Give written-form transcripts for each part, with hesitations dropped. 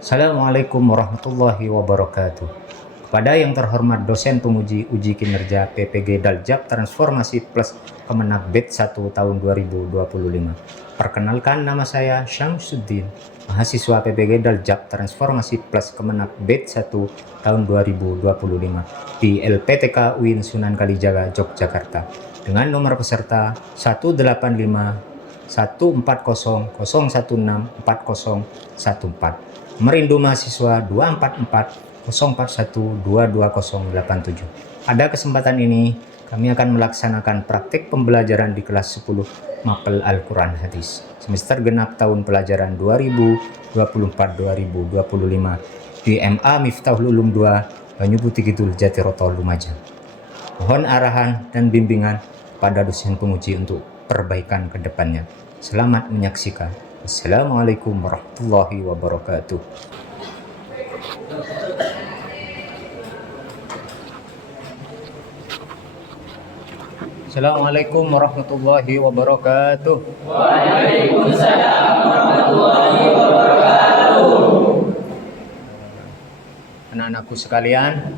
Assalamualaikum warahmatullahi wabarakatuh. Kepada yang terhormat dosen penguji uji kinerja PPG Daljab Transformasi Plus Kemenag BED 1 tahun 2025. Perkenalkan, nama saya Syamsuddin, mahasiswa PPG Daljab Transformasi Plus Kemenag BED 1 tahun 2025 di LPTK UIN Sunan Kalijaga, Yogyakarta, dengan nomor peserta 185 140 016 4014. Merindu mahasiswa 244 041 22087. Pada kesempatan ini kami akan melaksanakan praktik pembelajaran di kelas 10 Mapel Al-Quran Hadis semester genap tahun pelajaran 2024-2025 di MA Miftahul Ulum 2 Banyu Putih Kidul Jatiroto Lumajang. Mohon arahan dan bimbingan pada dosen penguji untuk perbaikan ke depannya. Selamat menyaksikan. Assalamualaikum warahmatullahi wabarakatuh. Assalamualaikum warahmatullahi wabarakatuh. Waalaikumsalam warahmatullahi wabarakatuh. Anak-anakku sekalian,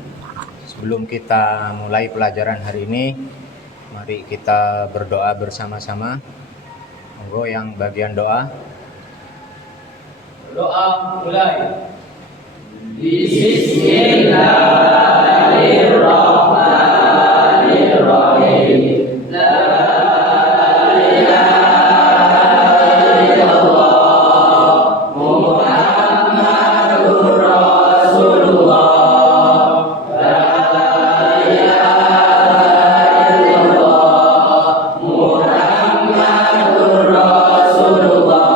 sebelum kita mulai pelajaran hari ini, mari kita berdoa bersama-sama. Monggo yang bagian doa. Doa mulai. Bismillahirrahmanirrahim. La ilaha illallah Muhammadur Rasulullah. La ilaha illallah Muhammadur Rasulullah.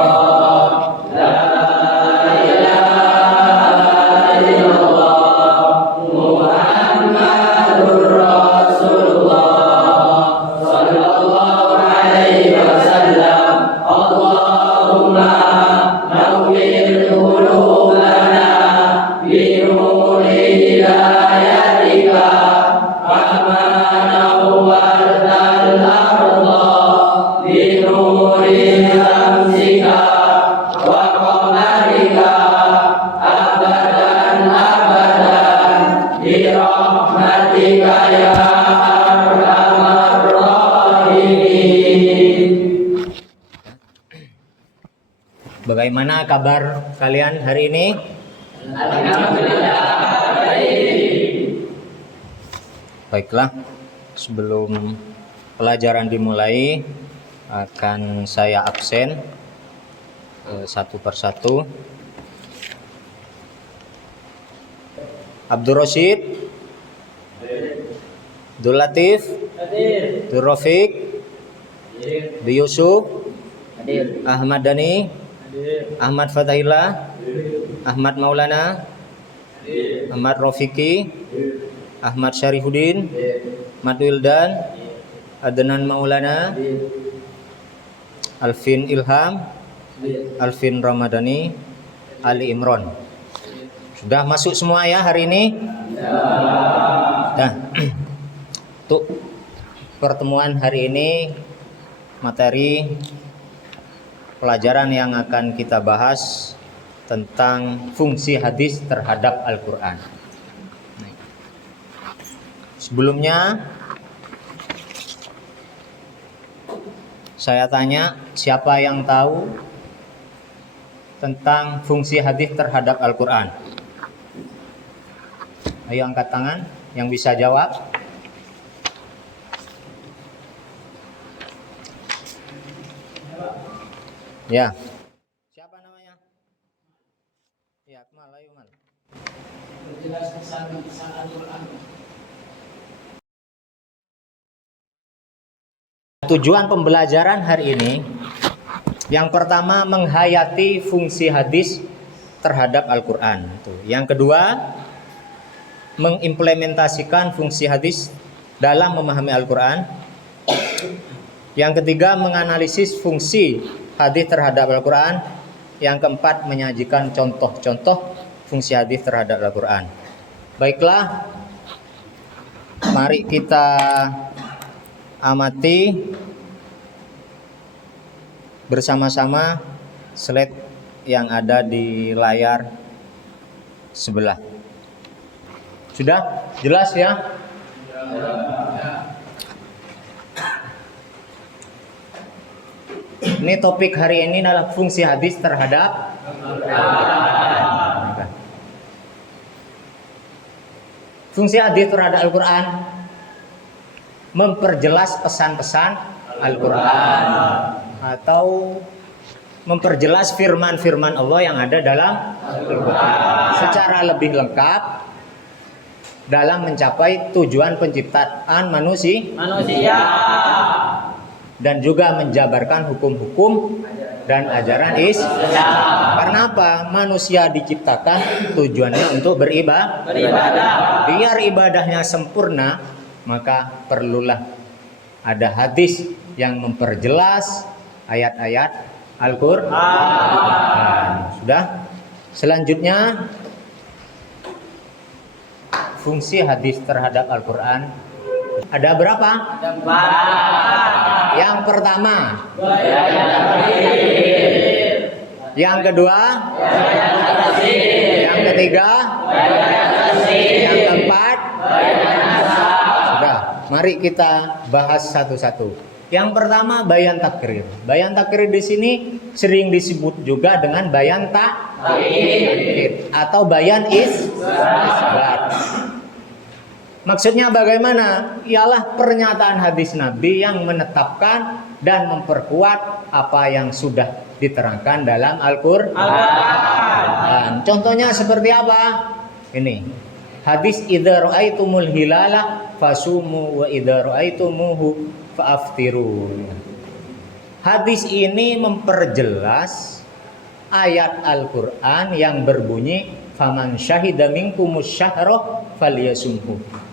Bagaimana kabar kalian hari ini? Alhamdulillah baik. Baiklah, sebelum pelajaran dimulai akan saya absen satu persatu. Abdul Rashid, Abdul Latif, Hadir. Abdul Rafiq, Hadir. Abdul Yusuf, Hadir. Ahmad Dhani, Hadir. Ahmad Fatahillah, Ahmad Maulana, Hadir. Ahmad Rofiki, Ahmad Syarifuddin, Hadir. Ahmad Wildan, Adnan Maulana, Hadir. Alvin Ilham, Hadir. Alvin Ramadhani, Ali Imron. Sudah masuk semua ya hari ini? Nah, untuk pertemuan hari ini, materi pelajaran yang akan kita bahas tentang fungsi hadis terhadap Al-Quran. Sebelumnya saya tanya, siapa yang tahu tentang fungsi hadis terhadap Al-Quran? Ayo angkat tangan yang bisa jawab. Ya. Siapa namanya? Ya, Akmal, ayo Mal. Menjelaskan kesan Al-Quran. Tujuan pembelajaran hari ini, yang pertama menghayati fungsi hadis terhadap Al-Quran. Yang kedua, mengimplementasikan fungsi hadis dalam memahami Al-Quran. Yang ketiga, menganalisis fungsi hadis terhadap Al-Quran. Yang keempat, menyajikan contoh-contoh fungsi hadis terhadap Al-Quran. Baiklah, mari kita amati bersama-sama slide yang ada di layar sebelah. Sudah jelas ya? Ini topik hari ini adalah fungsi hadis terhadap Al-Quran. Fungsi hadis terhadap Al-Quran memperjelas pesan-pesan Al-Quran atau memperjelas firman-firman Allah yang ada dalam Al-Quran secara lebih lengkap dalam mencapai tujuan penciptaan manusia dan juga menjabarkan hukum-hukum dan ajaran Islam. Karena apa? Manusia diciptakan tujuannya untuk beribadah. Biar ibadahnya sempurna, maka perlulah ada hadis yang memperjelas ayat-ayat Al-Quran. Sudah? Selanjutnya, fungsi hadis terhadap Al-Quran ada berapa? Yang pertama, yang kedua, yang ketiga, yang keempat. Sudah, mari kita bahas satu-satu. Yang pertama, bayan takrir. Bayan takrir di sini sering disebut juga dengan bayan takkid atau bayan isbat. Maksudnya bagaimana? Ialah pernyataan hadis Nabi yang menetapkan dan memperkuat apa yang sudah diterangkan dalam Al-Quran. Contohnya seperti apa? Ini hadis idza ra'aitumul hilala fasumu wa idza ra'aitumuhu fa'aftiru. Hadis ini memperjelas ayat Al-Quran yang berbunyi faman syahida minkumus syahra falyasumhu.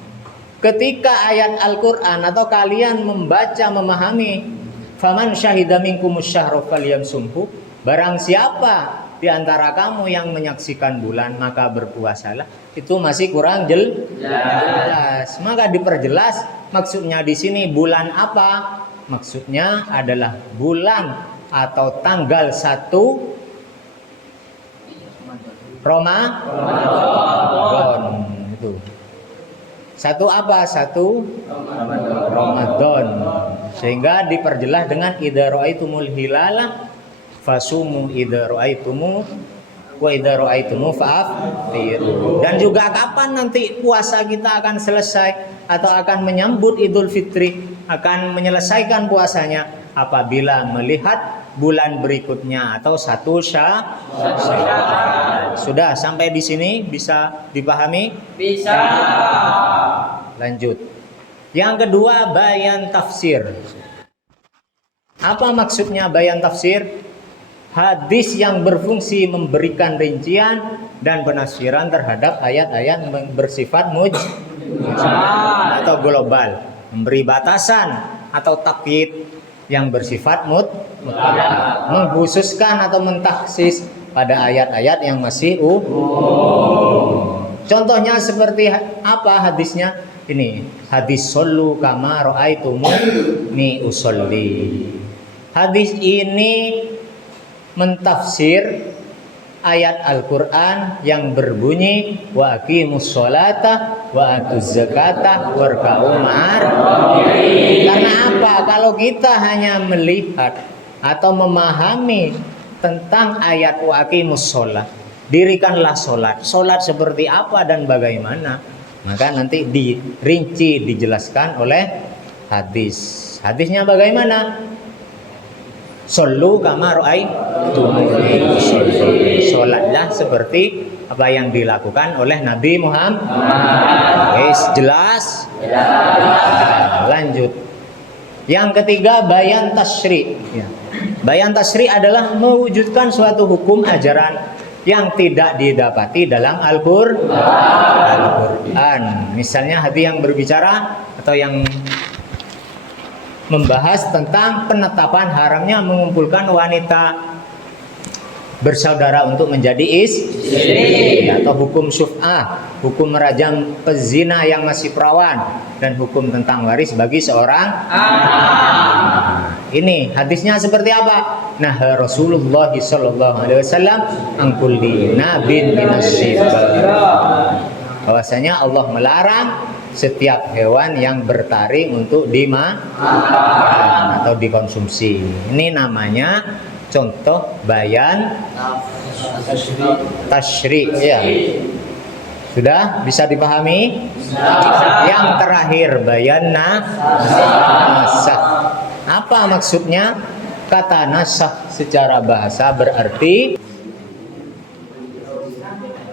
Ketika ayat Al-Quran atau kalian membaca memahami faman syahida minkumus syahra falyasumhu, barang siapa di antara kamu yang menyaksikan bulan maka berpuasalah, itu masih kurang jelas. Maka diperjelas maksudnya di sini bulan apa? Maksudnya adalah bulan atau tanggal 1 Ramadan. Itu. Satu apa? 1 Ramadan. Sehingga diperjelas dengan idza ra'aitumul hilala fasumu idza ra'aitumu wa idza ra'aitumu fa'aftiru. Dan juga kapan nanti puasa kita akan selesai atau akan menyambut Idul Fitri, akan menyelesaikan puasanya apabila melihat bulan berikutnya atau 1 Syawal. Sudah sampai di sini bisa dipahami? Bisa. Lanjut. Yang kedua, bayan tafsir. Apa maksudnya bayan tafsir? Hadis yang berfungsi memberikan rincian dan penafsiran terhadap ayat-ayat yang bersifat mujmal atau global, memberi batasan atau takyid yang bersifat mutlak, mengkhususkan atau mentaksis pada ayat-ayat yang masih Contohnya seperti apa hadisnya? Ini hadis sallu kama ra'aitumuni usolli. Hadis ini mentafsir ayat Al-Quran yang berbunyi wa aqimus sholata wa atuz zakata warka'u ma'ar. Karena apa? Kalau kita hanya melihat atau memahami tentang ayat wa aqimus sholat, dirikanlah sholat. Sholat seperti apa dan bagaimana? Maka nanti dirinci, dijelaskan oleh hadis. Hadisnya bagaimana? Sallu kama ra'aitumuni usolli. Sholatlah seperti apa yang dilakukan oleh Nabi Muhammad. Wes jelas? Nah, lanjut. Yang ketiga, bayan tasyri'. Ya. Bayan tasyri' adalah mewujudkan suatu hukum ajaran yang tidak didapati dalam Al-Quran. Misalnya hadis yang berbicara atau yang membahas tentang penetapan haramnya mengumpulkan wanita bersaudara untuk menjadi istri, atau hukum syuf'ah, hukum merajam pezina yang masih perawan, dan hukum tentang waris bagi seorang ini hadisnya seperti apa? Nah, Rasulullah sallallahu alaihi wasallam angkulli nabin minasyifa. Bahwasanya Allah melarang setiap hewan yang bertaring untuk dimakan atau dikonsumsi. Ini namanya contoh bayan tasyri' ya. Sudah bisa dipahami? Yang terakhir bayan nasakh. Apa maksudnya? Kata nasakh secara bahasa berarti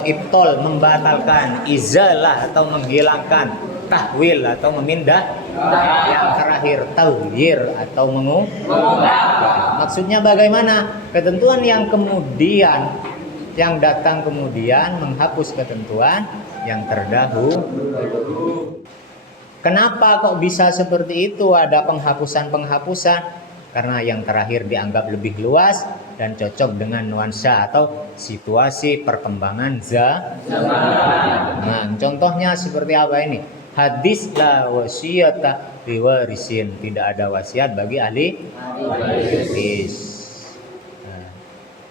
ibtol, membatalkan, izalah atau menghilangkan, tahwil atau memindah, yang terakhir taghyir atau mengubah. Maksudnya bagaimana? Ketentuan yang kemudian yang datang kemudian menghapus ketentuan yang terdahulu. Kenapa kok bisa seperti itu? Ada penghapusan-penghapusan karena yang terakhir dianggap lebih luas dan cocok dengan nuansa atau situasi perkembangan zaman. Contohnya seperti apa ini? Hadis la wasiyata liwarisin, tidak ada wasiat bagi ahli waris.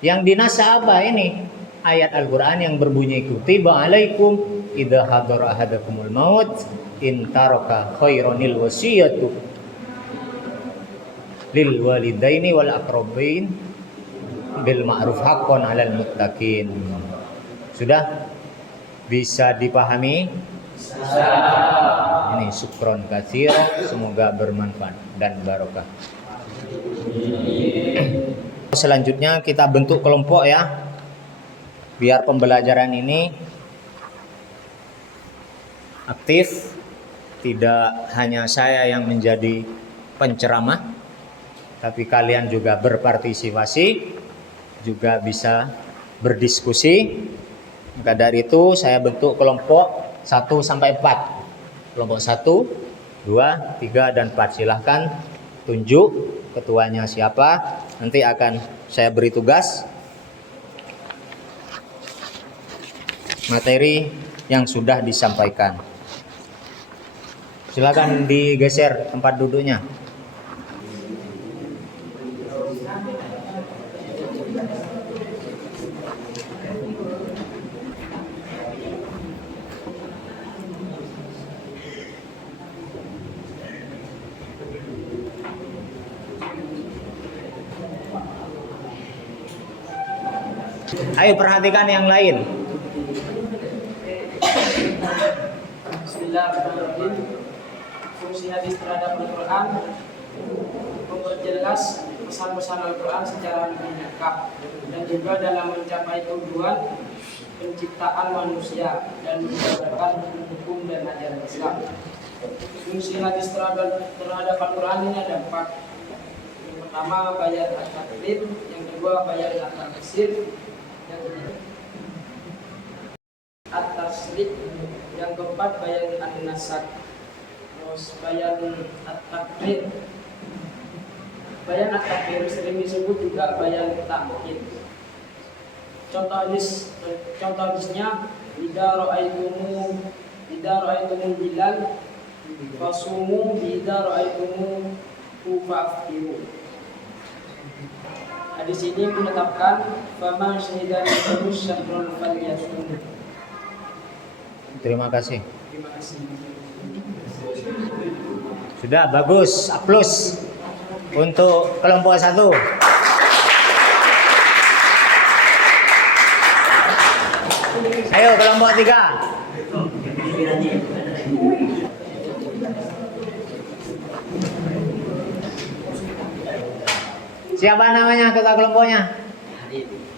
Yang dinasa apa ini? Ayat Al-Quran yang berbunyi kutiba alaikum idza hadara ahadakumul maut in taraka khairanil wasiyatu lil walidaini wal aqrabin bil ma'ruf haqqan 'alal muttaqin. Sudah bisa dipahami? Ini syukron katsir, semoga bermanfaat dan barokah. Selanjutnya kita bentuk kelompok ya, biar pembelajaran ini aktif, tidak hanya saya yang menjadi penceramah, tapi kalian juga berpartisipasi, juga bisa berdiskusi. Maka dari itu saya bentuk kelompok 1 sampai 4. Kelompok 1, 2, 3, dan 4. Silahkan tunjuk ketuanya siapa. Nanti akan saya beri tugas materi yang sudah disampaikan. Silakan digeser tempat duduknya. Ayo perhatikan yang lain. Bismillahirrahmanirrahim. Fungsi hadis terhadap Al-Quran memperjelas pesan-pesan Al-Quran secara lebih lengkap dan juga dalam mencapai tujuan penciptaan manusia dan menjabarkan hukum dan ajaran Islam. Fungsi hadis terhadap Al-Quran ini ada 4. Yang pertama bayan at-taklid, yang kedua bayan at-tafsir, yang ketiga at-tasrih, yang keempat bayan an-nasakh. Terus bayan at-takbir. Bayan at-takbir sering disebut juga bayan takkid. Contoh hadisnya idza ra'aitumul hilal fasumu, idza ra'aitumu fa'aftiru. Hadis ini menetapkan faman syahida minkum syahrul falyasum. Terima kasih. Terima kasih. Sudah bagus, aplaus untuk kelompok 1. Ayo kelompok 3. Siapa namanya ketua kelompoknya?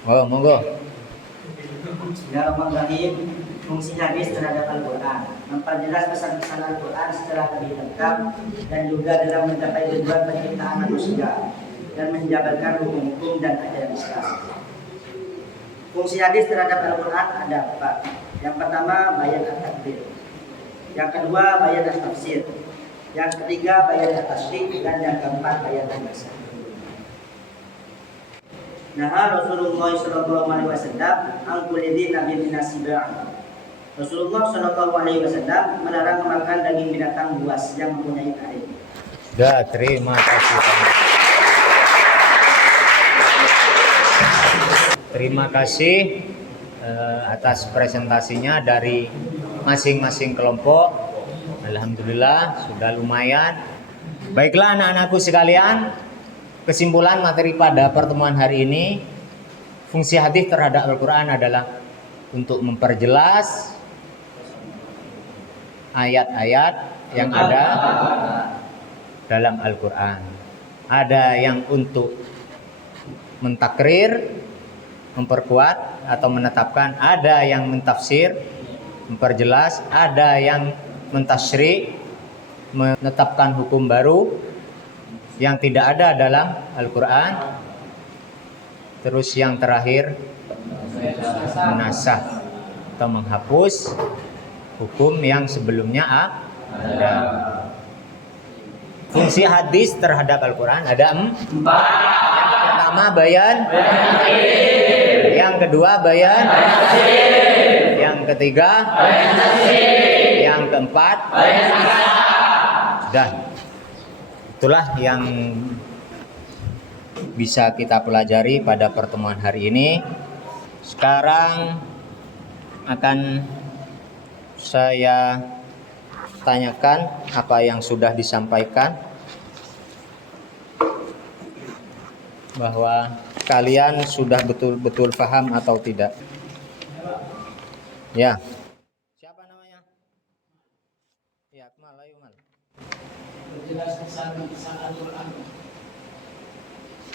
Oh, monggo. Bismillahirrahmanirrahim. Fungsi hadis terhadap Al-Quran memperjelas pesan-pesan Al-Quran secara lebih lengkap dan juga dalam mencapai tujuan penciptaan manusia dan menjabarkan hukum-hukum dan ajaran Islam. Fungsi hadis terhadap Al-Quran ada 4. Yang pertama bayan at-takbir, yang kedua bayan at-tafsir, yang ketiga bayan at-tasrih, dan yang keempat bayan an-nasakh. Nah, Rasulullah sallallahu alaihi wasallam an kulli nabiyyin nasiba. Rasulullah sallallahu alaihi wasallam melarang makan daging binatang buas yang mempunyai taring. Sudah, terima kasih. Terima kasih atas presentasinya dari masing-masing kelompok. Alhamdulillah sudah lumayan. Baiklah anak-anakku sekalian, kesimpulan materi pada pertemuan hari ini, fungsi hadis terhadap Al-Quran adalah untuk memperjelas ayat-ayat yang ada dalam Al-Quran. Ada yang untuk mentakrir, memperkuat atau menetapkan, ada yang mentafsir, memperjelas, ada yang mentasyri', menetapkan hukum baru yang tidak ada dalam Al-Quran. Terus yang terakhir, menasakh atau menghapus hukum yang sebelumnya ada. Fungsi hadis terhadap Al-Quran ada 4. Yang pertama bayan, yang kedua bayan, yang ketiga, yang keempat, dan itulah yang bisa kita pelajari pada pertemuan hari ini. Sekarang akan saya tanyakan apa yang sudah disampaikan, bahwa kalian sudah betul-betul paham atau tidak. Ya. Siapa namanya? Ya, Akmal, ayo Mal. Berjelas pesan Al-Quran.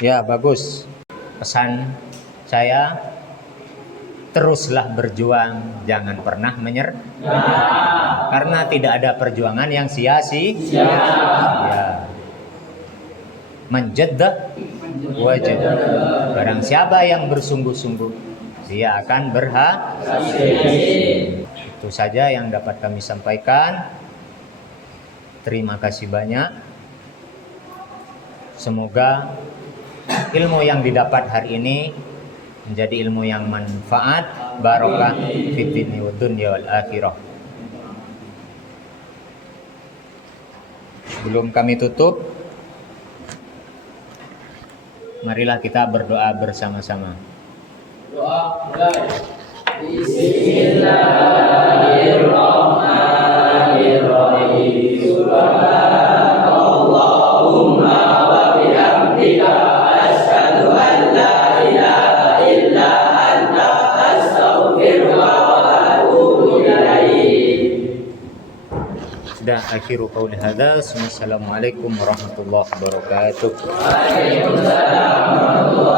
Ya, bagus. Pesan saya, teruslah berjuang, jangan pernah menyerah. Karena tidak ada perjuangan yang sia-sia. Ya. Menjaddah wajib. Barang siapa yang bersungguh-sungguh, dia akan berhasil. Itu saja yang dapat kami sampaikan. Terima kasih banyak. Semoga ilmu yang didapat hari ini menjadi ilmu yang manfaat, barokah fid dini wad dunya wal akhirah. Sebelum kami tutup, marilah kita berdoa bersama-sama. Doa mulai. Bismillahirrahmanirrahim. Subhanallahumma wa bihamdika asyhadu an la ilaha illa anta astaghfiruka wa atubu ilaik. Sudah, akhiru qauli hadza. Assalamualaikum warahmatullahi wabarakatuh. Waalaikumsalam warahmatullahi